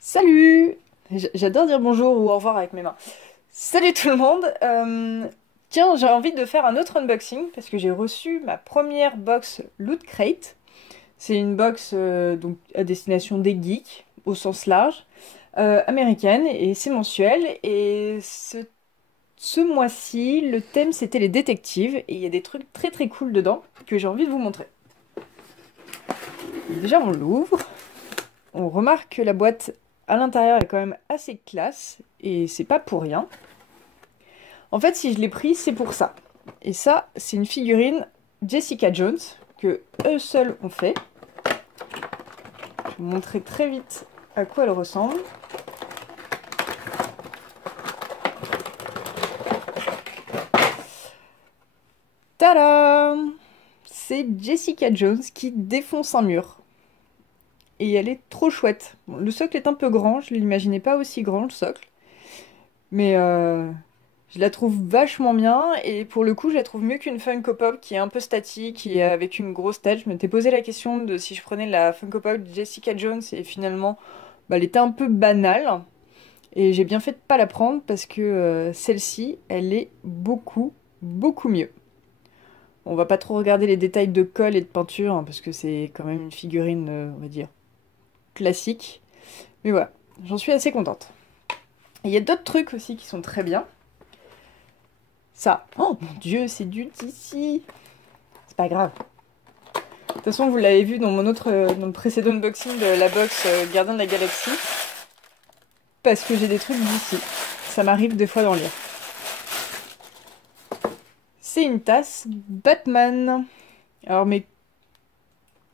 Salut! J'adore dire bonjour ou au revoir avec mes mains. Salut tout le monde! Tiens, j'ai envie de faire un autre unboxing parce que j'ai reçu ma première box Loot Crate. C'est une box donc à destination des geeks au sens large, américaine et c'est mensuel. Et ce mois-ci, le thème c'était les détectives et il y a des trucs très très cool dedans que j'ai envie de vous montrer. Déjà, on l'ouvre. On remarque que la boîte à l'intérieur est quand même assez classe et c'est pas pour rien. En fait, si je l'ai pris, c'est pour ça. Et ça, c'est une figurine Jessica Jones que eux seuls ont fait. Je vais vous montrer très vite à quoi elle ressemble. Tada! C'est Jessica Jones qui défonce un mur. Et elle est trop chouette. Bon, le socle est un peu grand, je ne l'imaginais pas aussi grand le socle. Mais je la trouve vachement bien et pour le coup, je la trouve mieux qu'une Funko Pop qui est un peu statique et avec une grosse tête. Je m'étais posé la question de si je prenais la Funko Pop de Jessica Jones et finalement, bah, elle était un peu banale. Et j'ai bien fait de pas la prendre parce que celle-ci, elle est beaucoup, beaucoup mieux. On va pas trop regarder les détails de colle et de peinture hein, parce que c'est quand même une figurine, on va dire, classique. Mais voilà, j'en suis assez contente. Et il y a d'autres trucs aussi qui sont très bien. Ça. Oh mon Dieu, c'est du DC. C'est pas grave. De toute façon, vous l'avez vu dans le précédent unboxing de la box Gardien de la Galaxie. Parce que j'ai des trucs d'ici. Ça m'arrive des fois d'en lire. C'est une tasse Batman. Alors, mais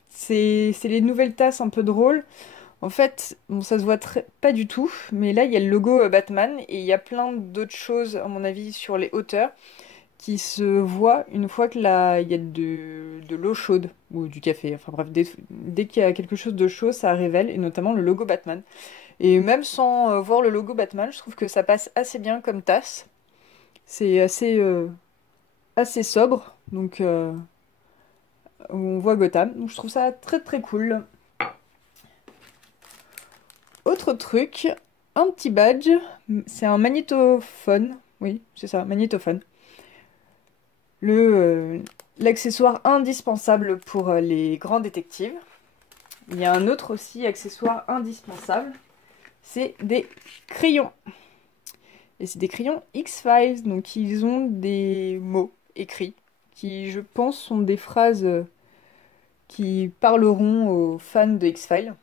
c'est les nouvelles tasses un peu drôles. En fait, bon, ça se voit pas du tout, mais là, il y a le logo Batman et il y a plein d'autres choses, à mon avis, sur les hauteurs qui se voit une fois que il y a de l'eau chaude ou du café. Enfin bref, dès qu'il y a quelque chose de chaud, ça révèle, et notamment le logo Batman. Et même sans voir le logo Batman, je trouve que ça passe assez bien comme tasse. C'est assez sobre, donc on voit Gotham. Donc je trouve ça très très cool. Autre truc, un petit badge, c'est un magnétophone. Oui, c'est ça, magnétophone. L'accessoire indispensable pour les grands détectives. Il y a un autre aussi accessoire indispensable, c'est des crayons. Et c'est des crayons X-Files, donc ils ont des mots écrits qui, je pense, sont des phrases qui parleront aux fans de X-Files.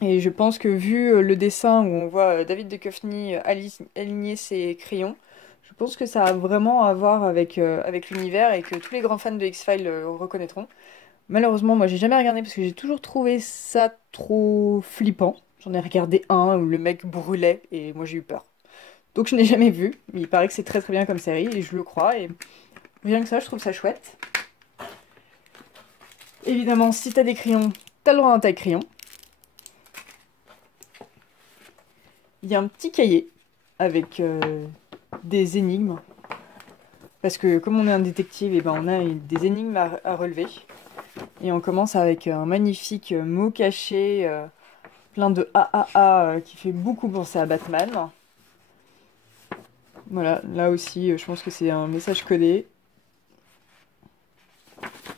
Et je pense que vu le dessin où on voit David Duchovny aligner ses crayons, je pense que ça a vraiment à voir avec l'univers et que tous les grands fans de X-Files reconnaîtront. Malheureusement, moi j'ai jamais regardé parce que j'ai toujours trouvé ça trop flippant. J'en ai regardé un où le mec brûlait et moi j'ai eu peur. Donc je n'ai jamais vu, mais il paraît que c'est très très bien comme série et je le crois et rien que ça, je trouve ça chouette. Évidemment, si t'as des crayons, t'as le droit à un taille-crayon. Il y a un petit cahier avec des énigmes. Parce que comme on est un détective, et ben on a des énigmes à relever. Et on commence avec un magnifique mot caché, plein de AAA qui fait beaucoup penser à Batman. Voilà, là aussi, je pense que c'est un message codé.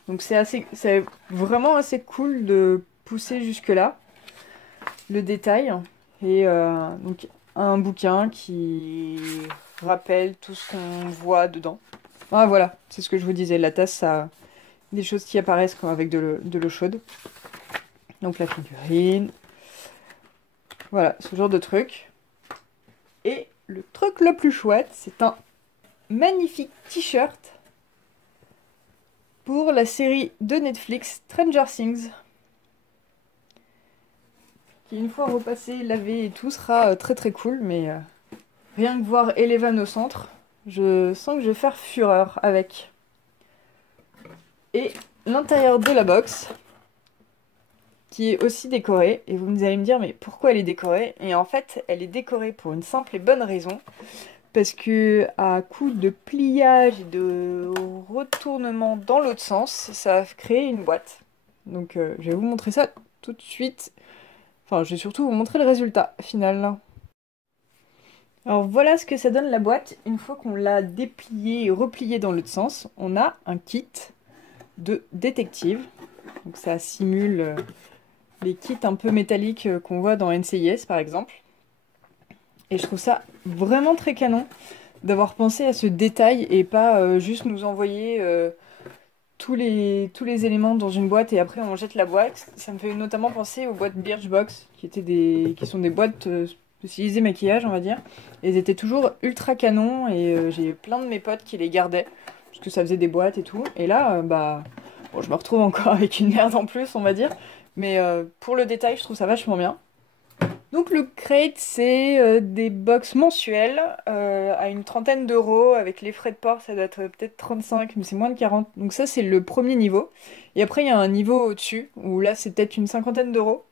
Donc c'est vraiment assez cool de pousser jusque-là le détail. Et donc un bouquin qui rappelle tout ce qu'on voit dedans. Ah voilà, c'est ce que je vous disais, la tasse, ça a des choses qui apparaissent avec de l'eau chaude. Donc la figurine. Voilà, ce genre de truc. Et le truc le plus chouette, c'est un magnifique t-shirt pour la série de Netflix Stranger Things. Qui une fois repassé, lavé et tout sera très très cool, mais rien que voir Eleven au centre, je sens que je vais faire fureur avec. Et l'intérieur de la box, qui est aussi décorée, et vous allez me dire mais pourquoi elle est décorée? Et en fait, elle est décorée pour une simple et bonne raison, parce que à coup de pliage et de retournement dans l'autre sens, ça a créé une boîte. Donc je vais vous montrer ça tout de suite. Enfin, je vais surtout vous montrer le résultat final. Alors voilà ce que ça donne la boîte. Une fois qu'on l'a dépliée et repliée dans l'autre sens, on a un kit de détective. Donc ça simule les kits un peu métalliques qu'on voit dans NCIS par exemple. Et je trouve ça vraiment très canon d'avoir pensé à ce détail et pas juste nous envoyer tous les éléments dans une boîte et après on jette la boîte. Ça me fait notamment penser aux boîtes Birchbox qui sont des boîtes spécialisées maquillage, on va dire. Et elles étaient toujours ultra canon et j'ai plein de mes potes qui les gardaient parce que ça faisait des boîtes et tout. Et là, bah, bon, je me retrouve encore avec une merde en plus, on va dire. Mais pour le détail, je trouve ça vachement bien. Donc le crate, c'est des box mensuelles à une trentaine d'euros. Avec les frais de port, ça doit être peut-être 35, mais c'est moins de 40. Donc ça, c'est le premier niveau. Et après, il y a un niveau au-dessus, où là, c'est peut-être une cinquantaine d'euros.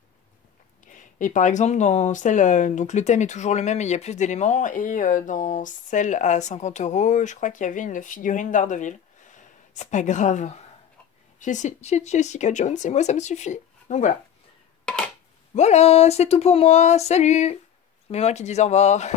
Et par exemple, dans celle... donc le thème est toujours le même et il y a plus d'éléments. Et dans celle à 50 euros, je crois qu'il y avait une figurine d'Ardeville. C'est pas grave. J'ai Jessica Jones et moi, ça me suffit. Donc voilà. Voilà, c'est tout pour moi. Salut! Mes mains qui disent au revoir.